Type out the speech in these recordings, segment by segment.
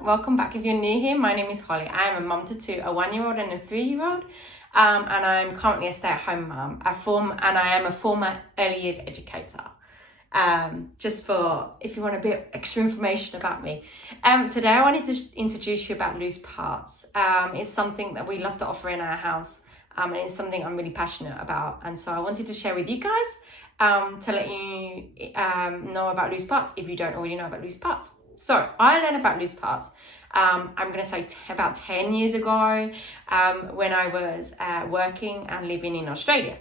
everyone, welcome back. If you're new here, my name is Holly. I am a mum to two, a 1-year-old and a 3-year-old, and I'm currently a stay-at-home mum, and I am a former early years educator. Just for if you want a bit extra information about me. Today I wanted to introduce you about loose parts. It's something that we love to offer in our house, and it's something I'm really passionate about, and so I wanted to share with you guys to let you know about loose parts if you don't already know about loose parts. So I learned about loose parts, I'm going to say about 10 years ago, when I was working and living in Australia.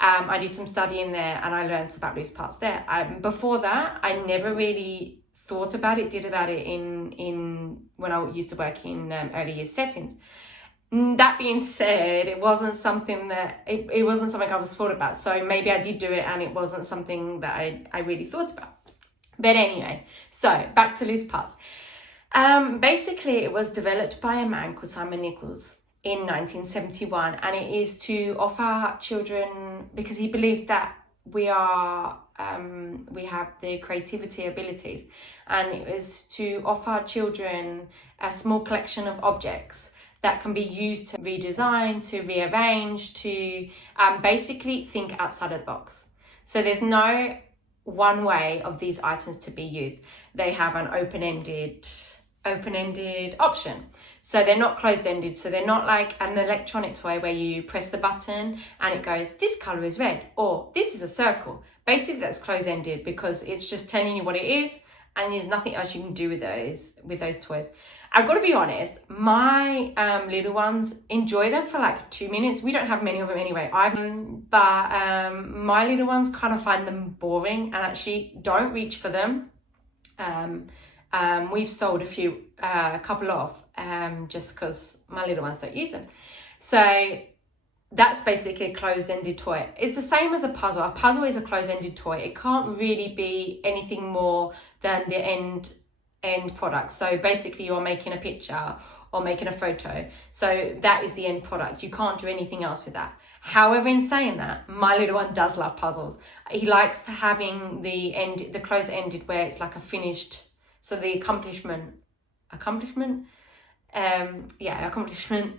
I did some studying there and I learned about loose parts there. Before that, I never really thought about it, in when I used to work in early years settings. That being said, it wasn't something that, it wasn't something I was thought about. So maybe I did do it and it wasn't something that I really thought about. But anyway, so back to loose parts. Basically, it was developed by a man called Simon Nichols in 1971, and it is to offer children, because he believed that we have the creativity abilities, and it was to offer children a small collection of objects that can be used to redesign, to rearrange, to basically think outside of the box. So there's no one way of these items to be used. They have an open-ended option. So they're not closed-ended. So they're not like an electronic toy where you press the button and it goes, this color is red, or this is a circle. Basically that's closed-ended because it's just telling you what it is, and there's nothing else you can do with those toys. I've got to be honest, my little ones enjoy them for like 2 minutes. We don't have many of them anyway. But my little ones kind of find them boring and actually don't reach for them. We've sold a couple off just because my little ones don't use them. So that's basically a closed-ended toy. It's the same as a puzzle. A puzzle is a closed-ended toy. It can't really be anything more than the end product. So basically you're making a picture or making a photo. So that is the end product. You can't do anything else with that. However, in saying that, my little one does love puzzles. He likes having the closed-ended where it's like a finished, so the accomplishment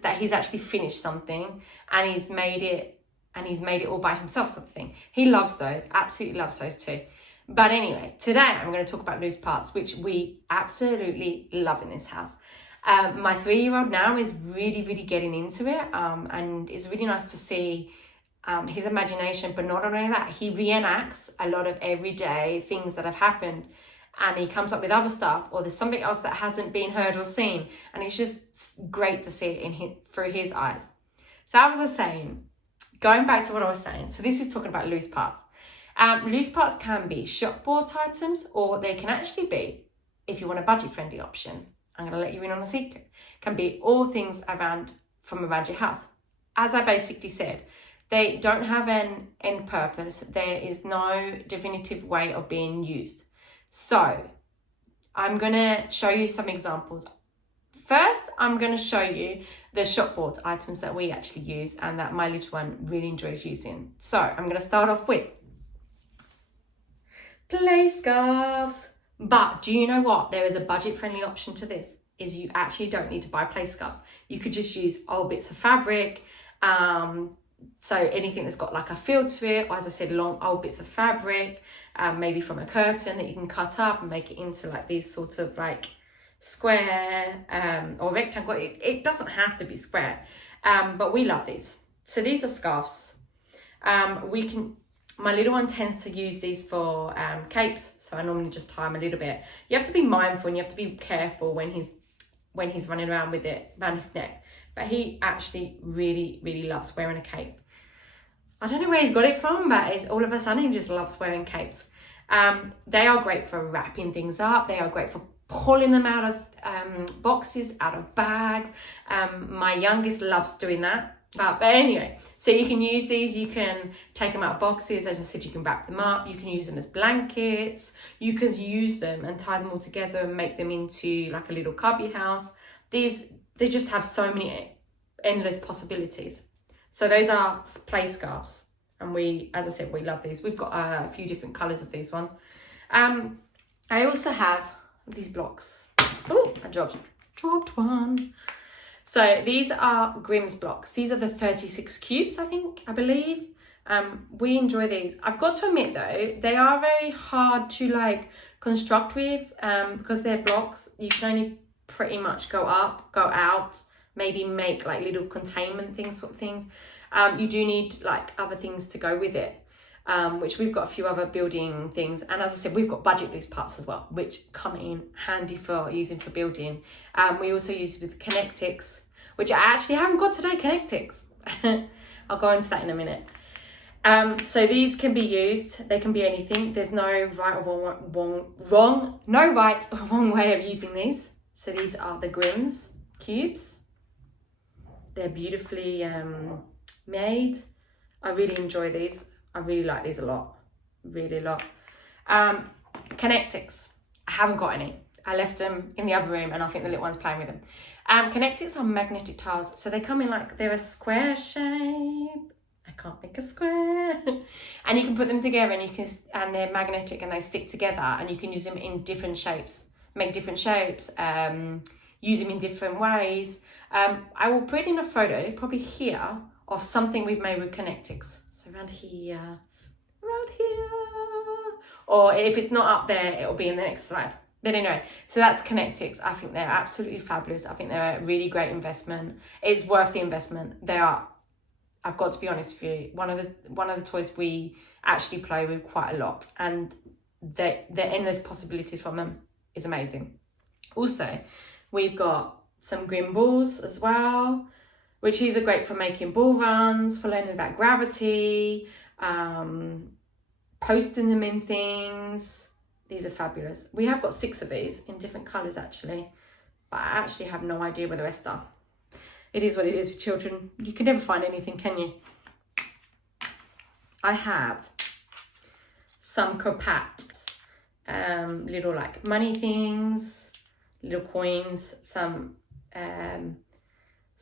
that he's actually finished something and he's made it all by himself, something. He loves those, absolutely loves those too. But anyway, today I'm going to talk about loose parts, which we absolutely love in this house. My 3-year-old now is really, really getting into it, and it's really nice to see his imagination. But not only that, he reenacts a lot of everyday things that have happened, and he comes up with other stuff, or there's something else that hasn't been heard or seen, and it's just great to see it through his eyes. So as I was saying, going back to what I was saying, so this is talking about loose parts. Loose parts can be shop bought items, or they can actually be, if you want a budget-friendly option, I'm going to let you in on a secret, can be all things from around your house. As I basically said, they don't have an end purpose. There is no definitive way of being used. So I'm going to show you some examples. First, I'm going to show you the shop bought items that we actually use and that my little one really enjoys using. So I'm going to start off with play scarves. But do you know what? There is a budget-friendly option to this, is you actually don't need to buy play scarves. You could just use old bits of fabric. So anything that's got like a feel to it, or as I said, long old bits of fabric, maybe from a curtain that you can cut up and make it into like these sort of like square or rectangle. It doesn't have to be square, but we love these. So these are scarves. My little one tends to use these for capes, so I normally just tie them a little bit. You have to be mindful and you have to be careful when he's running around with it around his neck. But he actually really, really loves wearing a cape. I don't know where he's got it from, but all of a sudden he just loves wearing capes. They are great for wrapping things up. They are great for pulling them out of boxes, out of bags. My youngest loves doing that. But anyway, so you can use these, you can take them out of boxes, as I said, you can wrap them up, you can use them as blankets, you can use them and tie them all together and make them into like a little cubby house. They just have so many endless possibilities. So those are play scarves, and we, as I said, we love these. We've got a few different colours of these ones. I also have these blocks. Oh, I dropped one. So these are Grimm's blocks. These are the 36 cubes, I believe. We enjoy these. I've got to admit though, they are very hard to like construct with because they're blocks. You can only pretty much go up, go out, maybe make like little containment things, sort of things. You do need like other things to go with it, which we've got a few other building things. And as I said, we've got budget loose parts as well, which come in handy for using for building. We also use with Connectix, which I actually haven't got today, Connectix. I'll go into that in a minute. So these can be used, they can be anything. There's no right or wrong way of using these. So these are the Grimm's cubes. They're beautifully made. I really enjoy these. I really like these a lot, really a lot. Connectix, I haven't got any. I left them in the other room and I think the little one's playing with them. Connectix are magnetic tiles. So they come in like, they're a square shape. I can't make a square. And you can put them together and they're magnetic and they stick together and you can use them in different shapes, make different shapes, use them in different ways. I will put in a photo, probably here, of something we've made with Connectix. So around here, or if it's not up there, it'll be in the next slide. But anyway, so that's Connectix. I think they're absolutely fabulous. I think they're a really great investment. It's worth the investment. They are, I've got to be honest with you, one of the toys we actually play with quite a lot, and the endless possibilities from them is amazing. Also, we've got some Grimm balls as well, which these are great for making ball runs, for learning about gravity, posting them in things. These are fabulous. We have got 6 of these in different colours actually, but I actually have no idea where the rest are. It is what it is with children. You can never find anything, can you? I have some Grapat, little like money things, little coins, some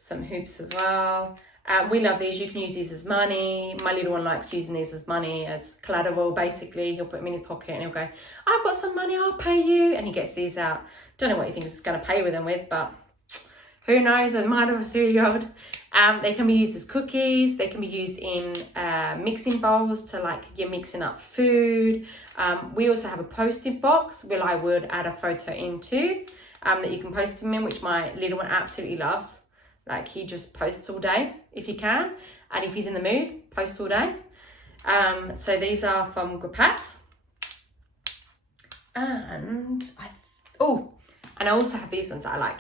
hoops as well. We love these. You can use these as money. My little one likes using these as money, as collateral. Basically, he'll put them in his pocket and he'll go, I've got some money, I'll pay you. And he gets these out. Don't know what he thinks he's going to pay with them with, but who knows, the mind of a 3-year-old. They can be used as cookies. They can be used in mixing bowls to like you're mixing up food. We also have a post-it box where I would add a photo into that you can post them in, which my little one absolutely loves. Like he just posts all day if he can. And if he's in the mood, post all day. So these are from Grapat. And I also have these ones that I like.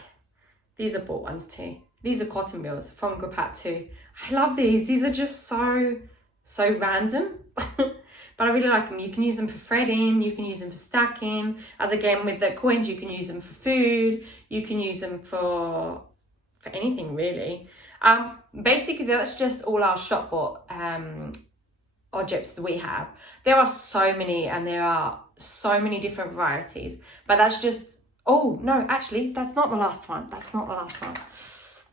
These are bought ones too. These are cotton bills from Grapat too. I love these. These are just so random. But I really like them. You can use them for threading. You can use them for stacking. As again, with the coins, you can use them for food. You can use them for anything really. Basically, that's just all our shop bought objects that we have. There are so many and there are so many different varieties. But that's just... Oh, no, actually, that's not the last one. That's not the last one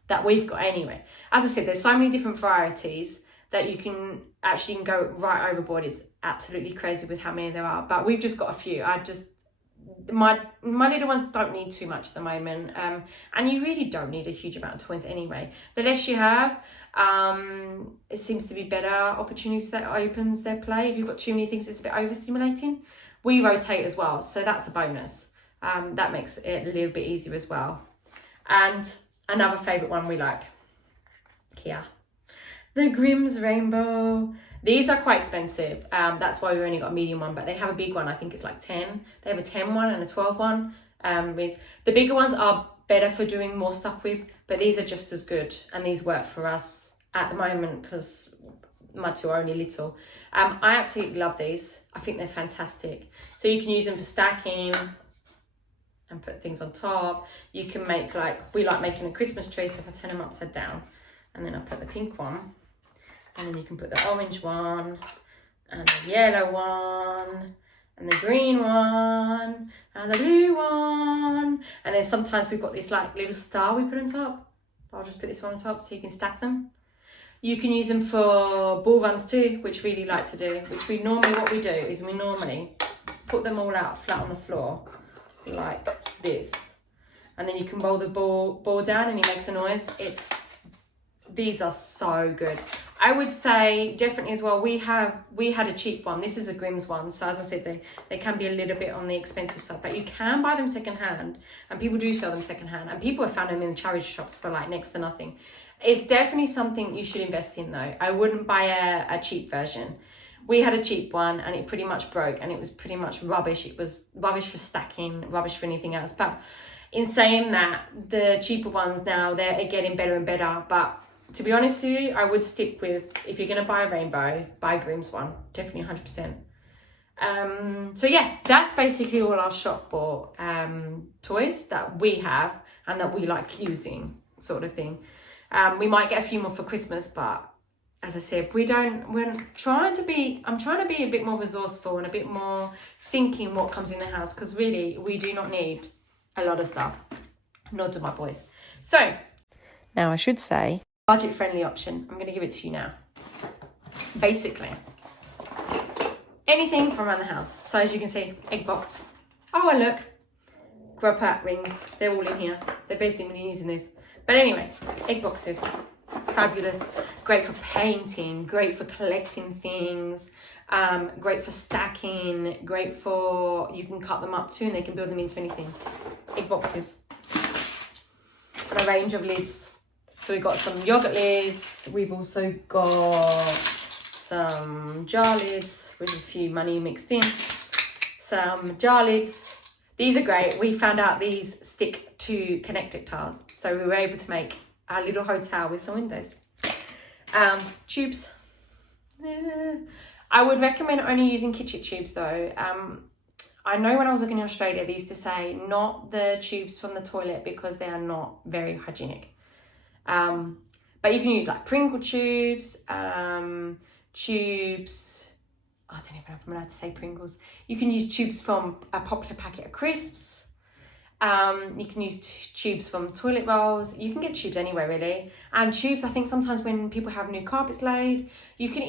that we've got anyway. As I said, there's so many different varieties that you can actually go right overboard. It's absolutely crazy with how many there are. But we've just got a few. My little ones don't need too much at the moment. And you really don't need a huge amount of toys anyway. The less you have, it seems to be better opportunities that opens their play. If you've got too many things, it's a bit overstimulating. We rotate as well, so that's a bonus. That makes it a little bit easier as well. And another favourite one we like, here, the Grimm's Rainbow. These are quite expensive. That's why we only got a medium one, but they have a big one. I think it's like 10. They have a 10 one and a 12 one. The bigger ones are better for doing more stuff with, but these are just as good. And these work for us at the moment because my 2 are only little. I absolutely love these. I think they're fantastic. So you can use them for stacking and put things on top. You can make we like making a Christmas tree, so if I turn them upside down and then I put the pink one, and then you can put the orange one and the yellow one and the green one and the blue one, and then sometimes we've got this like little star we put on top. I'll just put this one on top so you can stack them. You can use them for ball runs too, which we really like to do, what we normally put them all out flat on the floor like this, and then you can roll the ball down and it makes a noise. These are so good. I would say definitely as well, we had a cheap one. This is a Grimm's one. So as I said, they can be a little bit on the expensive side, but you can buy them secondhand, and people do sell them secondhand, and people have found them in the charity shops for like next to nothing. It's definitely something you should invest in though. I wouldn't buy a cheap version. We had a cheap one and it pretty much broke, and it was pretty much rubbish. It was rubbish for stacking, rubbish for anything else. But in saying that, the cheaper ones now, they're getting better and better. But to be honest with you, I would stick with, if you're going to buy a rainbow, buy Grimm's one. Definitely 100%. So yeah, that's basically all our shop bought toys that we have and that we like using, sort of thing. We might get a few more for Christmas, but as I said, I'm trying to be a bit more resourceful and a bit more thinking what comes in the house, because really we do not need a lot of stuff, nor do my boys. So now I should say, budget friendly option. I'm going to give it to you now. Basically, anything from around the house. So as you can see, egg box. Oh, and look, Grapat rings. They're all in here. They're basically using this. But anyway, egg boxes, fabulous. Great for painting. Great for collecting things. Great for stacking. Great for, you can cut them up too, and they can build them into anything. Egg boxes. And a range of lids. So we've got some yogurt lids. We've also got some jar lids with a few money mixed in. Some jar lids. These are great. We found out these stick to Connectix tiles. So we were able to make our little hotel with some windows. Tubes. I would recommend only using kitchen tubes though. I know when I was looking in Australia, they used to say not the tubes from the toilet because they are not very hygienic. But you can use like Pringle tubes, tubes, I don't even know if I'm allowed to say Pringles. You can use tubes from a popular packet of crisps. You can use tubes from toilet rolls. You can get tubes anywhere really. And tubes, I think sometimes when people have new carpets laid, you can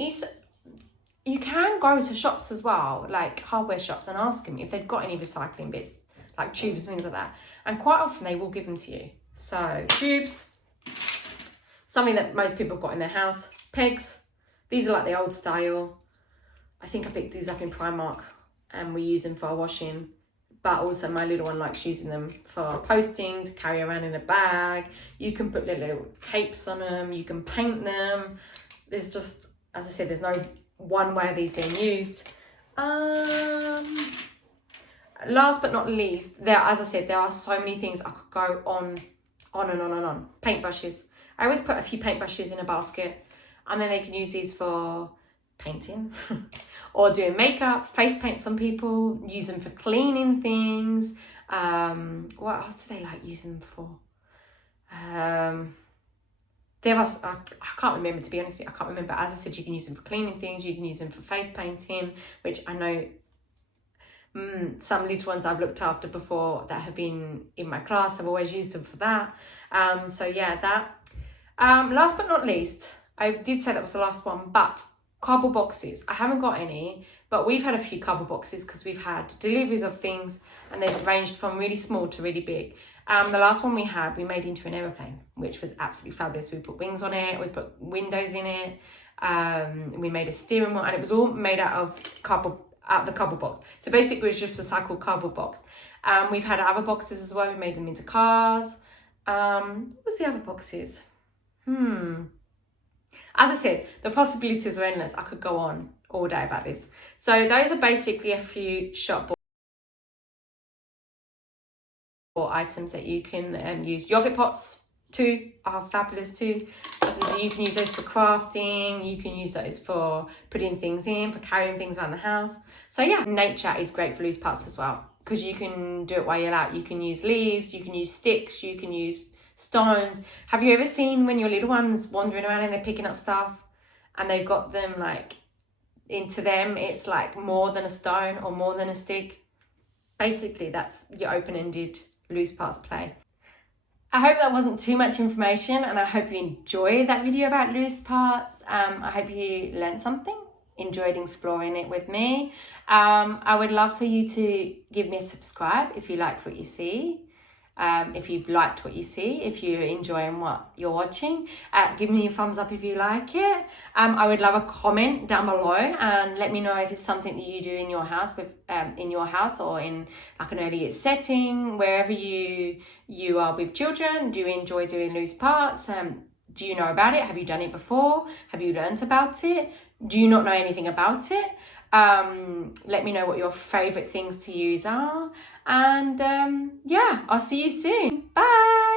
go to shops as well, like hardware shops, and ask them if they've got any recycling bits, like tubes and things like that. And quite often they will give them to you. So tubes. Something that most people have got in their house. Pegs. These are like the old style. I think I picked these up in Primark and we use them for our washing. But also my little one likes using them for posting, to carry around in a bag. You can put little capes on them. You can paint them. There's just, as I said, there's no one way of these being used. Last but not least, as I said, there are so many things I could go on and on and on. Paintbrushes. I always put a few paintbrushes in a basket, and then they can use these for painting or doing makeup, face paint. Some people use them for cleaning things. What else do they like using them for? I can't remember, to be honest with you. I can't remember. As I said, you can use them for cleaning things. You can use them for face painting, which I know some little ones I've looked after before that have been in my class have always used them for that. So yeah, that. Last but not least, I did say that was the last one, but cardboard boxes. I haven't got any, but we've had a few cardboard boxes because we've had deliveries of things and they've ranged from really small to really big. The last one we had, we made into an aeroplane, which was absolutely fabulous. We put wings on it, we put windows in it, we made a steering wheel, and it was all made out of the cardboard box. So basically it was just a recycled cardboard box. We've had other boxes as well. We made them into cars. What was the other boxes? As I said, the possibilities are endless. I could go on all day about this. So those are basically a few shop bought items that you can use. Yogurt pots too are fabulous too. As I said, you can use those for crafting. You can use those for putting things in, for carrying things around the house. So yeah, nature is great for loose parts as well, because you can do it while you're out. You can use leaves, you can use sticks, you can use stones. Have you ever seen when your little one's wandering around and they're picking up stuff and they've got them like into them, it's like more than a stone or more than a stick? Basically, that's your open-ended loose parts play. I hope that wasn't too much information, and I hope you enjoyed that video about loose parts. I hope you learned something, enjoyed exploring it with me. I would love for you to give me a subscribe if you liked what you see. If you've liked what you see, if you're enjoying what you're watching, give me a thumbs up if you like it. I would love a comment down below and let me know if it's something that you do in your house or in like an early years setting, wherever you are with children. Do you enjoy doing loose parts? Do you know about it? Have you done it before? Have you learnt about it? Do you not know anything about it? Let me know what your favorite things to use are. And yeah, I'll see you soon. Bye.